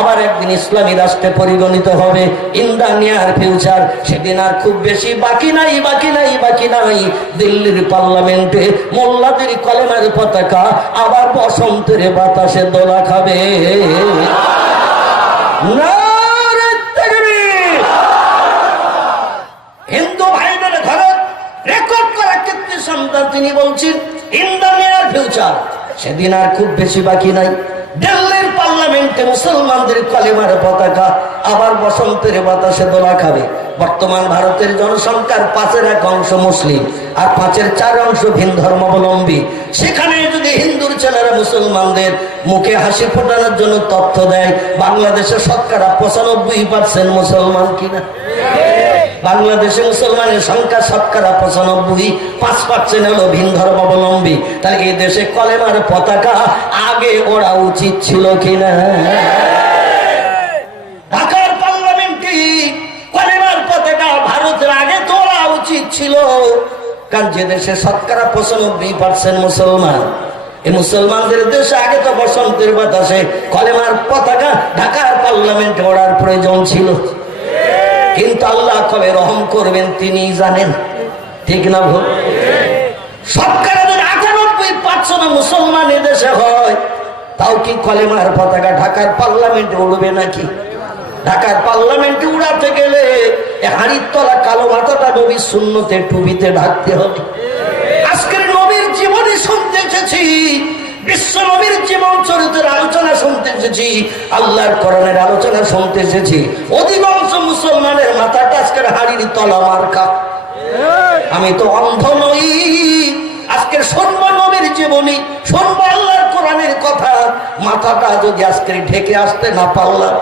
আবার একদিন ইসলামী রাষ্ট্রে পরিগণিত হবে ইন দা নিয়ার ফিউচার। সেদিন আর খুব বেশি বাকি নাই। দিল্লির পার্লামেন্টে মোল্লাদের কলেমার পতাকা আবার বসন্তের বাতাসে দোলা খাবে। হিন্দু ভাইদের ঘরে রেকর্ড করা কীর্তি সন্তান তিনি বলছেন ইন দা নিয়ার ফিউচার, সেদিন আর খুব বেশি বাকি নাই। দিল্লির পার্লামেন্টে মুসলমানদের কলেমার পতাকা আবার বসন্তের বাতাসে দোলা খাবে। বর্তমান ভারতের জনসংখ্যার 5/1 মুসলিম আর 4/5 ভিন ধর্মাবলম্বী। সেখানে যদি হিন্দুর ছেলেরা মুসলমানদের মুখে হাসি ফোটানোর জন্য তথ্য দেয়, বাংলাদেশে 95% মুসলমান কিনা? বাংলাদেশে মুসলমানের সংখ্যা 95, 5% হলো ভিন ধর্মাবলম্বী। তাই এই দেশে কলেমার পতাকা আগে ওড়া উচিত ছিল কিনা? ঢাকার পার্লামেন্টে কলেমার পতাকা ভারতের আগে তোলা উচিত ছিল, কারণ যে দেশে 95% মুসলমান, এই মুসলমানদের দেশে আগে তো বসন্তের বাতাসে কলেমার পতাকা ঢাকার পার্লামেন্টে ওড়ার প্রয়োজন ছিল। কিন্তু আল্লাহ কবে রহম করবেন তিনি জানেন, ঠিক না ভুল? 98% মুসলমান এদেশে হয়, তাও কি কলেমার পতাকা ঢাকার পার্লামেন্টে উড়বে নাকি? ঢাকার পার্লামেন্টে উড়াতে গেলে হাড়ির তলা কালো মাথাটা নবীর সুন্নতে টুপিতে ঢাকতে হবে। আজকের নবীর জীবনী শুনতে এসেছি, বিশ্ব নবীর জীবন চরিত্রের আলোচনা শুনতে এসেছি, আল্লাহর কোরআনের আলোচনা শুনতে এসেছি। অধিকাংশ মুসলমানের মাথাটা আজকের হাড়ির তলা মার্কা। আমি তো অন্ধ নই, আজকের শুনবো নবীর জীবনী, শুনবো আল্লাহর কোরআনের কথা, মাথাটা যদি আজকের ঢেকে আসতে না পারলাম,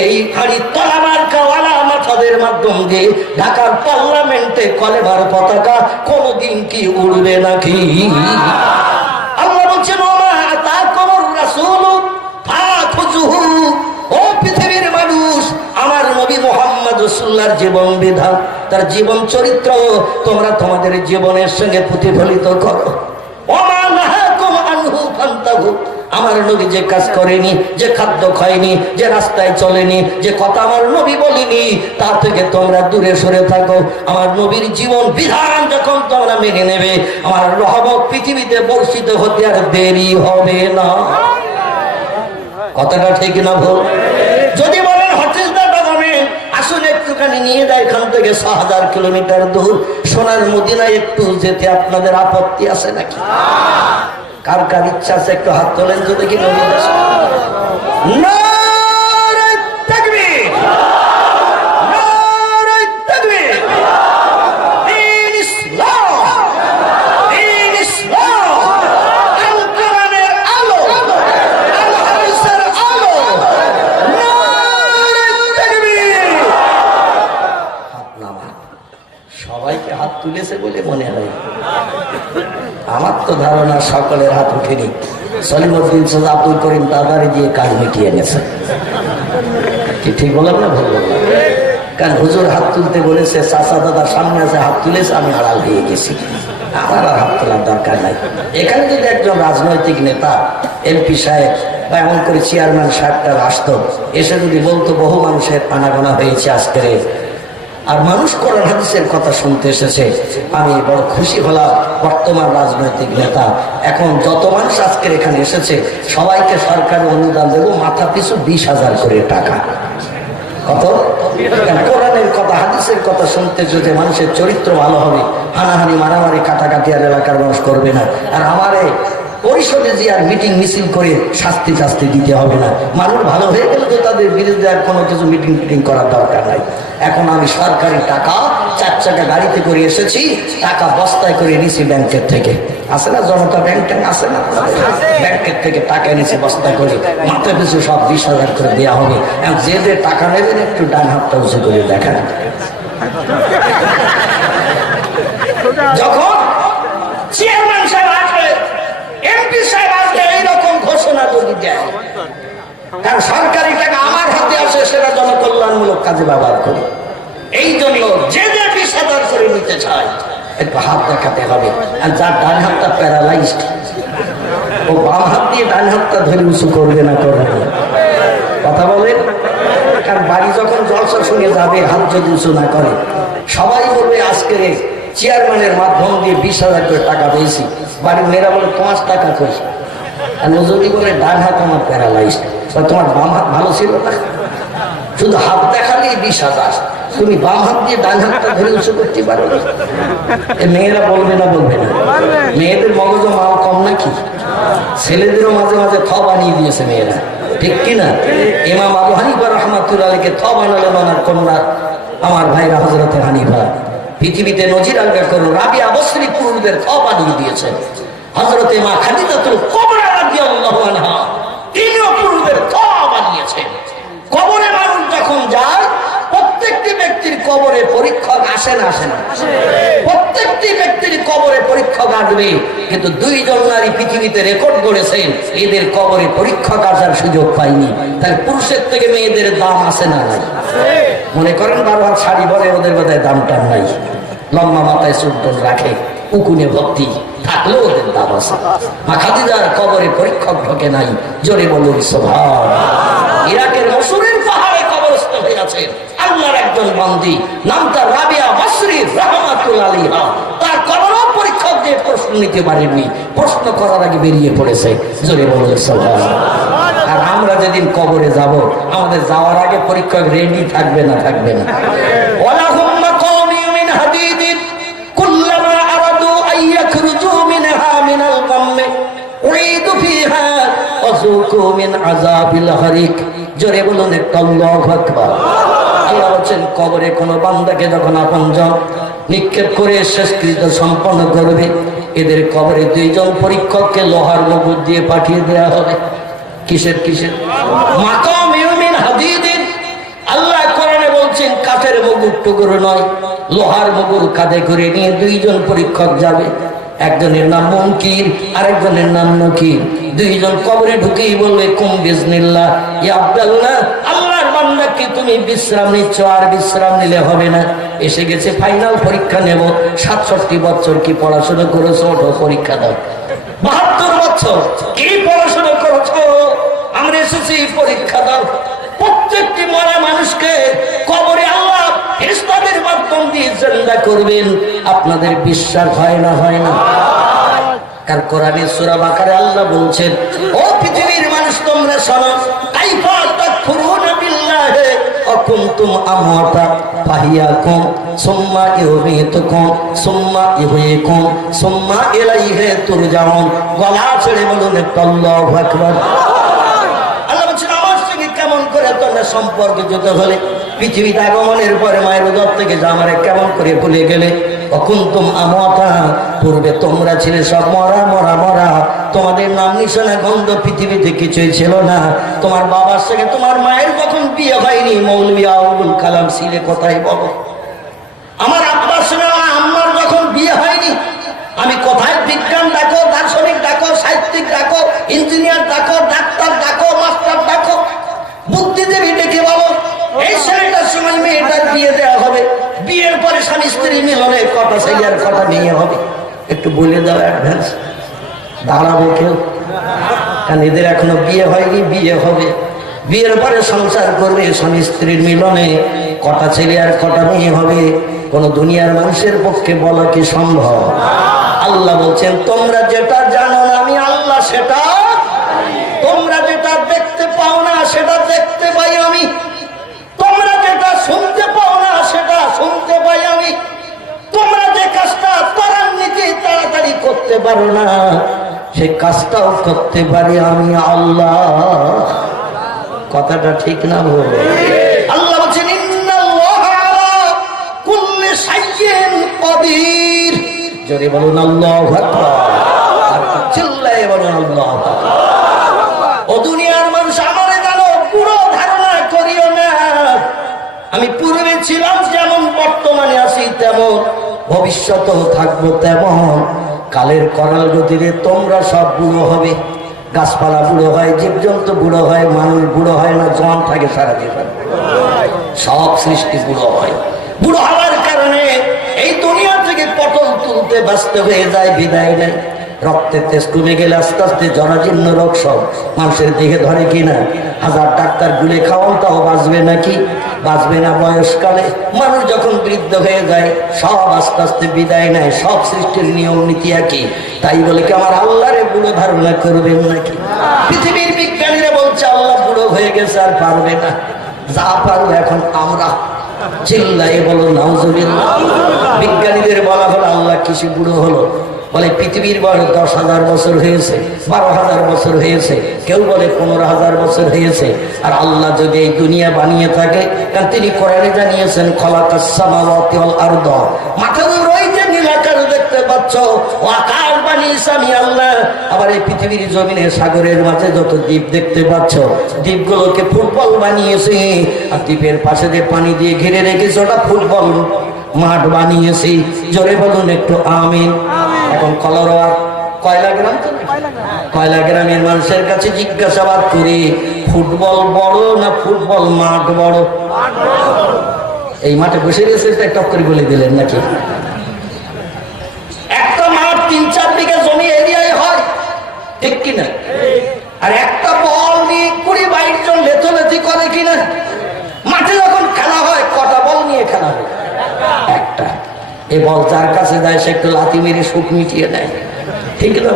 এই হাড়ির তলা মার্কাওয়ালা মাথাদের মাধ্যম দিয়ে ঢাকার পার্লামেন্টে কলেমার পতাকা কোনদিন কি উড়বে নাকি? আল্লাহ বলছেন ও পৃথিবীর মানুষ, আমার নবী মুহাম্মদ রাসূলুল্লাহর জীবন বিধান, তার জীবন চরিত্র তোমরা তোমাদের জীবনের সঙ্গে প্রতিফলিত করো। আমার নবী যে কাজ করেনি, যে খাদ্য খায়নি, যে রাস্তায় চলেনি, যে কথা আমার নবী বলেনি, তা থেকে তোমরা দূরে সরে থাকো। আমার নবীর জীবন বিধান যখন তোমরা মেনে নেবে, আমার রহমত পৃথিবীতে বর্ষিত হতে আর দেরি হবে না। কথাটা ঠিক না ভুল? যদি বলেন হোয়াট ইজ দ্য গভর্নমেন্ট, আসলে একটুখানি নিয়ে যায় এখান থেকে 6000 কিলোমিটার দূর সোনার মদিনায় একটু যেতে আপনাদের আপত্তি আছে নাকি? কার কার ইচ্ছা আছে একটু হাত তোলেন তো দেখি। সবাইকে হাত তুলেছে বলে মনে হয়, আমার তো ধারণা সকলের হাত উঠেনি। সলিমউদ্দিন সৈয়দ আব্দুল করিম তাড়াতাড়ি দিয়ে কাজ মিটিয়ে গেছে। কি ঠিক বললাম না ভুল বললাম? কারণ হুজুর হাত তুলতে বলেছে, চাচা দাদার সামনে আছে হাত তুলেছে, আমি আড়াল হয়ে গেছি, আমার আর হাত তোলার দরকার নাই। এখানে যদি একজন রাজনৈতিক নেতা, এমপি সাহেব বা এমন করে চেয়ারম্যান সাহেবটা আসতো, এসে যদি বলতো বহু মানুষের আনাগোনা হয়েছে আজকের, আর মানুষ কোরআন হাদিসের কথা শুনতে এসেছে, আমি বড় খুশি হলাম। বর্তমান রাজনৈতিক নেতা, এখন যত মানুষ আজকের এখানে এসেছে সবাইকে সরকারের অনুদান দেবো, মাথা পিছু 20,000 করে টাকা। কত? কোরআনের কথা হাদিসের কথা শুনতে যদি মানুষের চরিত্র ভালো হবে, হানাহানি মারামারি কাটাকাটি আর এলাকার মানুষ করবে না। আর আমারে পরিষদে যে আর মিটিং মিছিল করে শাস্তি শাস্তি দিতে হবে না। মানুষ ভালো হয়ে গেলে তো তাদের বিরুদ্ধে আর কোনো কিছু মিটিং ফিটিং করার দরকার নাই। এখন আমি সরকারি টাকা 4 চাকা গাড়িতে করে এসেছি, টাকা বস্তায় করে নিছি ব্যাংকের থেকে। আছে না জনতা ব্যাংক ট্যাঙ্ক আছে না, ব্যাংকের থেকে টাকা নিছি বস্তা করে, মাথা পিছু সব 20,000 করে দেওয়া হবে। যে যে টাকা নেবেন একটু ডান হাতটা উঁচু করে দেখান। যখন চেয়ারম্যান সাহেব আসবে, এমপি সাহেব আসবে, এইরকম ঘোষণা যদি দেয়, কারণ সরকারি টাকা আমার হাতে আসে, সেটা জনকল্যাণমূলক কাজে ব্যবহার করি। এই জন্য যে যে 20,000 করে নিতে চায় একটু হাত দেখাতে হবে। আর যার ডান হাতটা প্যারালাইজড, ও বাম হাত দিয়ে ডান হাতটা ধরে উঁচু করবে না, করবে না। কথা বলেন। কারণ বাড়ি যখন জলসা শুনে যাবে, হাত যদি উঁচু না করে, সবাই বলবে আজকে চেয়ারম্যানের মাধ্যম দিয়ে 20,000 করে টাকা পেয়েছি। বাড়ির মেয়েরা বলে 5 টাকা কই। আর যদি বলে ডান হাত আমার প্যারালাইজ, তোমার বাম হাত ভালো ছিল না, শুধু হাত দেখালেই 20,000, তুমি বাম হাত দিয়ে ডান হাতটা ধরে উঁচু করতে পারো না। মেয়েরা বলবে না? বলবে না? মেয়েদের মগজ মাল কম নাকি? ছেলেদেরও মাঝে মাঝে থ বানিয়ে দিয়েছে মেয়েরা, ঠিক কিনা? ইমাম আবু হানিফা রাহমাতুল্লাহ আলাইহি থ বানালেন ওনার কন্যা, আমার ভাইরা হযরতে হানিফা। পৃথিবীতে নজির আলগা করুন, রাবিয়া বসরি পুরুষদের থ বানিয়ে দিয়েছেন। হযরতে মা খাদিজাতুল কুবরা রাদিয়াল্লাহু আনহা তিনিও পুরুষদের থ বানিয়েছেন। কবরে মানুষ যখন যায়, প্রত্যেকটি ব্যক্তির কবরে পরীক্ষক আসে না? আসে না? প্রত্যেকটি ব্যক্তির কবরে পরীক্ষক আসবে, কিন্তু 2 জন নারী পৃথিবীতে রেকর্ড করেছেন, এদের কবরে পরীক্ষক আসার সুযোগ পায়নি। তাই পুরুষের থেকে মেয়েদের দাম আছে না? নাই? মনে করেন 12 হাত শাড়ি পরে ওদের বোধহয় দাম টান নাই, লম্বা মাথায় চুল রাখে, উকুনে ভক্তি থাকলেও ওদের দাম আছে। মা খাদিজার কবরে পরীক্ষক ঢোকে নাই। জোরে বলুন সুবহানাল্লাহ। ইরাকের মসুরের পাহাড়ে কবরস্থ হয়ে আছে আল্লাহর একজন বান্দি, নাম তার রাবিয়া বসরি রাহমাতুল্লাহ আলাইহা। তার কবরও পরীক্ষক দিয়ে প্রশ্ন নিতে পারেননি, প্রশ্ন করার আগে বেরিয়ে পড়েছে। জোরে বলুন সুবহানাল্লাহ। আর আমরা যেদিন কবরে যাব, আমাদের যাওয়ার আগে পরীক্ষক রেডি থাকবে না? থাকবে না? ওয়ালাহুম মাকামিউ মিন হাদিদিন কুল্লামা আরাদু আইয়াখরুজু মিনহা মিনাল গাম্মি উইদু ফিহা ওয়াযুকু মিন আযাবিল হারিক। জোরে বলুন একটু আল্লাহু আকবার। আল্লাহ বলেন, কবরে কোনো বান্দাকে যখন আপনজন নিক্ষেপ করে শেষকৃত্য সম্পন্ন করবে, এদের কবরে 2 জন পরীক্ষককে লোহার মুকুট দিয়ে পাঠিয়ে দেওয়া হবে। কিসের? মাকামিউ মিন হাদিদিন। আল্লাহ কোরআনে বলছেন কাঠের মুকুট টুকরো নয়, লোহার মুকুট কাঁধে করে নিয়ে 2 জন পরীক্ষক যাবে। একজনের নাম মুনকির, আরেকজনের নাম নকির। 2 জন কবরে ঢুকেই বলবে কুম বিসমিল্লাহ ইয়া আব্দুল্লাহ, আল্লাহর বান্দা কি তুমি বিশ্রাম নিচ্ছ? আর বিশ্রাম নিলে হবে না, এসে গেছে ফাইনাল পরীক্ষা নেব। 67 বছর কি পড়াশোনা করেছো? ওঠো পরীক্ষা দাও। 72 বছর কি পড়াশোনা করেছো? আমরা এসেছি পরীক্ষা দাও। প্রত্যেকটি মরা মানুষকে কবরে আল্লাহ ফেরেশতাদের মাধ্যম দিয়ে জিন্দা করবেন। আপনাদের বিশ্বাস হয় না? হয় না? কার কোরআনের সূরা বাকারায় আল্লাহ বলছেন, ও পৃথিবীর মানুষ তোমরা শোনো, কাইফা তাকফুরুনা বিল্লাহি ওয়া কুনতুম আমওয়াতা ফাহিয়াকুম সুম্মা ইউমীতুকুম সুম্মা ইহয়িকুম সুম্মা ইলাইহি তুরজাউন। গলা ছেড়ে বলুন আল্লাহু আকবার। কেমন করে তোমরা সম্পর্কে যত হলে পৃথিবীতে আগমনের পরে মায়ের উদর থেকে আমারে কেমন করে ভুলে গেলে? অকুন্তুম আমওয়াতা, পূর্বে তোমরা ছিলে সব মরা মরা মরা, তোমাদের নাম নিশানা গন্ধ পৃথিবীতে কিছুই ছিল না। তোমার বাবার সঙ্গে তোমার মায়ের যখন বিয়ে হয়নি, মৌলভী আবুল কালাম ছিলে কোথায় বলো? আমার আব্বার সঙ্গে আম্মার যখন বিয়ে হয়নি, আমি কোথায়? বিজ্ঞান ডাকো, দার্শনিক ডাকো, সাহিত্যিক ডাকো, ইঞ্জিনিয়ার ডাকো, ডাক্তার ডাকো, মাস্টার ডাকো, বুদ্ধিজীবী ডেকে বলো এই ছেলেটার সময় মেয়েটার বিয়ে দেওয়া হবে। বিয়ের পরে স্বামী স্ত্রী মিলনে কটা ছেলের কথা নিয়ে হবে? একটু বলে দাও অ্যাডভান্স। দাঁড়াবো কেউ? কারণ এদের এখনো বিয়ে হয়নি, বিয়ে হবে। বিয়ের পরে সংসার করবে, স্বামী স্ত্রীর মিলনে কটা ছেলে আর কটা মেয়ে হবে? কোন দুনিয়ার মানুষের পক্ষে বলা কি সম্ভব? আল্লাহ বলছেন, তোমরা যেটা জানো না আমি আল্লাহ সেটা, তোমরা যেটা দেখতে পাও না সেটা দেখতে পাই আমি, তোমরা যেটা শুনতে পাও না সেটা শুনতে পাই আমি, তোমরা যে কাজটা ত্বরান্বিত তাড়াতাড়ি করতে পারো না সে কাজটাও করতে পারি আমি আল্লাহ। কথাটা ঠিক না বল? আল্লাহ বলছেন, ইন্নাল্লাহা আলা কুল্লি শাইইন কাদির। জোরে বলুন আল্লাহু আকবার। আর চিল্লায়ে বলুন আল্লাহু আকবার। ও দুনিয়ার মানুষ, আমারে জানো পুরো ধারণা করিও না। আমি পূর্বে ছিলাম যেমন, বর্তমানে আছি তেমন, ভবিষ্যতেও থাকবো তেমন। কালের করাল গতিতে তোমরা সব বুড়ো হবে। গাছপালা বুড়ো হয়, জীবজন্তু বুড়ো হয়, মানুষ বুড়ো হয় না, জোয়ান থাকে সারা জীবন। সব সৃষ্টি বুড়ো হয়। বুড়ো হওয়ার কারণে এই দুনিয়া থেকে পটল তুলতে ব্যস্ত হয়ে যায়, বিদায় নেয়। রক্তের তেজ কমে গেলে আস্তে আস্তে জরাজীর্ণ রোগ সব মানুষের দেহে ধরে কিনা। হাজার ডাক্তার গুলে খাওয়ান তাও বাঁচবে নাকি? বাঁচবে না। বয়সকালে মানুষ যখন বৃদ্ধ হয়ে যায় সব আস্তে আস্তে বিদায় নেয়। সব সৃষ্টির নিয়ম নীতি একই। তাই বলে কি আমার আল্লাহরে বুড়ো ধারণা করবেন নাকি? পৃথিবীর বিজ্ঞানীরা বলছে আল্লাহ বুড়ো হয়ে গেছে আর পারবে না। যা পারবে এখন আমরা। চিল্লাই বলো নাউজুবিল্লাহ। বিজ্ঞানীদের বলা হলো আল্লাহ কিসে বুড়ো হলো? বলে পৃথিবীর বয়স 10,000 বছর হয়েছে, 12,000 বছর হয়েছে, কেউ বলে 15,000 বছর হয়েছে। আর আল্লাহ যদি এই দুনিয়া বানিয়ে থাকে, কারণ তিনি কোরআনে জানিয়েছেন খলাকাস সামাওয়াতি ওয়াল আরদ, মাথার উপর ওই যে নীল আকাশ দেখতে পাচ্ছ ও আকাশ বানিয়েছি আমি আল্লাহ। আবার এই পৃথিবীর জমিনে সাগরের মাঝে যত দ্বীপ দেখতে পাচ্ছ, দ্বীপগুলোকে ফুটবল বানিয়েছে। আর দ্বীপের পাশে যে পানি দিয়ে ঘিরে রেখেছে ওটা ফুটবল মাঠ বানিয়েছি। জোরে বলুন একটু আমিন। এখন কলরোয়া কয়লা গ্রাম, তো কয়লা গ্রামের মানুষের কাছে জিজ্ঞাসাবাদ করি, ফুটবল বড় না ফুটবল মাঠ বড়? এই মাঠে বসে গেছে টপ করে বলে দিলেন নাকি? একটা মাঠ 3-4 বিঘা জমি এরিয়ায় হয়, ঠিক কিনা? আর একটা বল নিয়ে 20-22 জন লেথলেথি করে কিনা? মাঠে যখন খেলা হয় কটা বল নিয়ে খেলা হয়? একটা। এই বল যার কাছে যায় সে একটু লাথি মেরে সুখ মিটিয়ে নেয়, ঠিক না?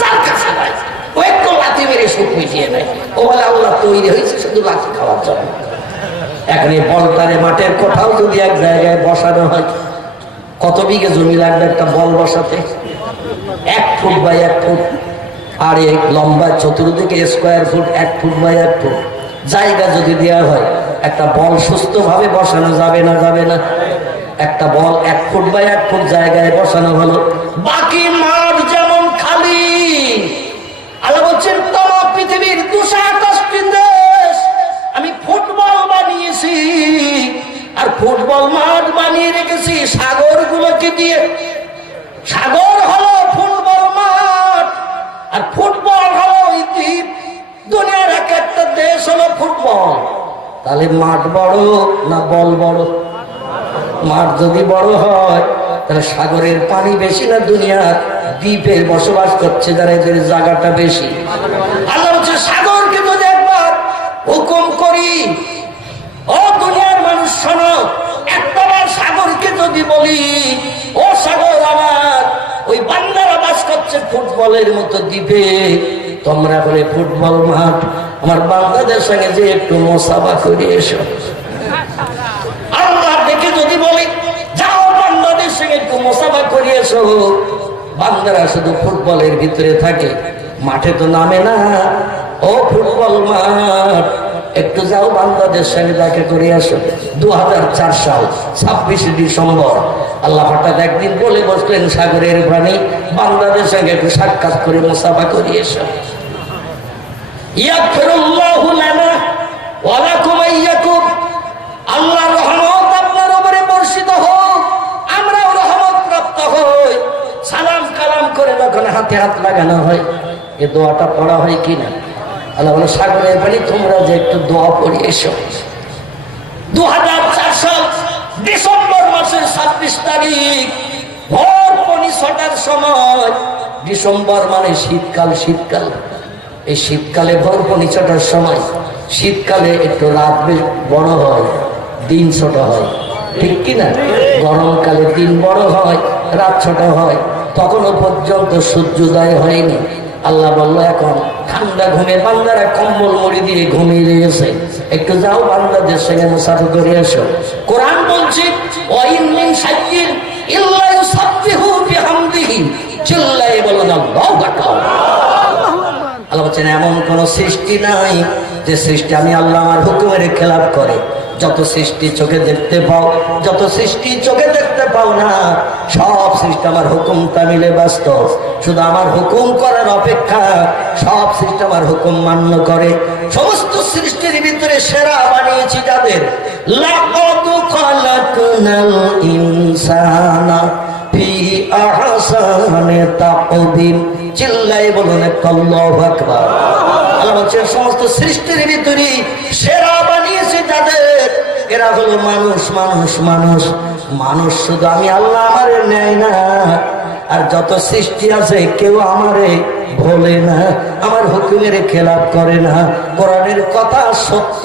যার কাছে যায় ও একটু লাথি মেরে সুখ মিটিয়ে নেয়। ও বলে আল্লাহ তৈরি হয়েছে শুধু লাথি খাওয়ার জন্য। এখন এই বলটারে মাঠের কোথাও যদি এক জায়গায় বসানো হয়, কত বিঘে জমি লাগবে একটা বল বসাতে? 1 ফুট বাই 1 ফুট। আর এই লম্বা চতুর্দিকে square foot, 1 foot by 1 foot জায়গা যদি দেওয়া হয়, একটা বল সুস্থভাবে বসানো যাবে না? যাবে না। একটা বল 1 ফুট বাই 1 ফুট জায়গায় বসানো হলো, বাকি মাঠ যেমন খালি। আল্লাহ বলছেন তোমার পৃথিবীর 228টি দেশ আমি ফুটবল বানিয়েছি, আর ফুটবল মাঠ বানিয়ে রেখেছি সাগরগুলোকে দিয়ে। সাগর হলো ফুটবল মাঠ, আর ফুটবল হলো ওই দ্বীপ। দুনিয়ার এক একটা দেশ হলো ফুটবল। তাহলে মাঠ বড় না বল বড়? মাঠ যদি বড় হয় তাহলে সাগরের পানি বেশি না দুনিয়ার দ্বীপে বসবাস করছে যারা এদের জায়গাটা বেশি? আল্লাহ বলছে সাগরকে যদি একবার হুকুম করি, ও দুনিয়ার মানুষ শোনো, একবার সাগরকে যদি বলি ও সাগর আমার ওই বান্দারা বাস করছে ফুটবলের মতো দ্বীপে, তোমরা বলে ফুটবল মাঠ আমার বাংলাদেশ সঙ্গে যে একটু মোসাফা করে এসো। আল্লাহ দেখে যদি বলি যাও বাংলাদেশ সঙ্গে একটু মোসাফা করে এসো, বান্দারা শুধু ফুটবলের ভিতরে থাকে, মাঠে তো নামে না। ও ফুটবল মাঠ একটু যাও বাংলাদেশ সঙ্গে দেখা করে আসো। 2004 সাল 26 ডিসেম্বর আল্লাহ হঠাৎ একদিন বলে বসলেন সাগরের প্রাণী বাংলাদেশ সঙ্গে একটু সাক্ষাৎ করে মোসাফা করে এসো। ইয়াগফিরুল্লাহু লানা ওয়া লাকুম আইয়াকুম। আল্লাহর রহমত আপনার উপরে বর্ষিত হোক, আমরাও রহমত প্রাপ্ত হই। সালাম কালাম করে যখন হাতে হাত লাগানো হয়, এই দোয়াটা পড়া হয় কিনা? আল্লাহ বলে সাগরের পানি তোমরা যে একটু দোয়া পড়ে এসো। 2004 সাল ডিসেম্বর মাসের 26 তারিখ ভোর 6টার সময়, ডিসেম্বর মানে শীতকাল। শীতকাল এই শীতকালে ভোর 6টার সময়, শীতকালে একটু রাত বেশ বড় হয়, দিন ছোট হয়, ঠিক কিনা? গরমকালে দিন বড় হয়, রাত ছোট হয়। তখনও পর্যন্ত সূর্যোদয় হয়নি। আল্লাহ বলল এখন ঠান্ডা ঘুমে বান্দারা কম্বল মুড়ি দিয়ে ঘুমিয়ে রয়েছে, একটু যাও বান্দাদের সঙ্গে মুসাফা করে এসো। কোরআন বলছে ওয়াইন মিন শাইইন ইল্লা ইউসাব্বিহু বিহামদিহি, চিল্লায়ে বলুন আল্লাহু আকবার। আল্লাহ বলছেন এমন কোন সৃষ্টি নাই যে সৃষ্টি আমি আল্লাহ আমার হুকুমের খেলাফ করে। যত সৃষ্টি চোখে দেখতে পাও, যত সৃষ্টি চোখে দেখতে পাও না, সব সৃষ্টি আমার হুকুমটা মিলে ব্যস্ত। শুধু আমার হুকুম করার অপেক্ষা সব সৃষ্টি আমার হুকুম মান্য করে। সমস্ত সৃষ্টির ভিতরে সেরা বানিয়েছি যাদের, লাকাদ খালাকনাল ইনসানা ফি আহসানি তাকওয়িম। চিল্লায়ে বলুন আল্লাহু আকবার। আল্লাহ বলছেন সমস্ত সৃষ্টির ভিতরে সেরা বানিয়েছে যাদের, এরা হলো মানুষ। মানুষ মানুষ মানুষ শুধু আমি আল্লাহ আমার নেয় না, আর যত সৃষ্টি আছে কেউ আমারে ভোলে না, আমার হুকুমের খেলাপ করে না। কোরআনের কথা সত্য।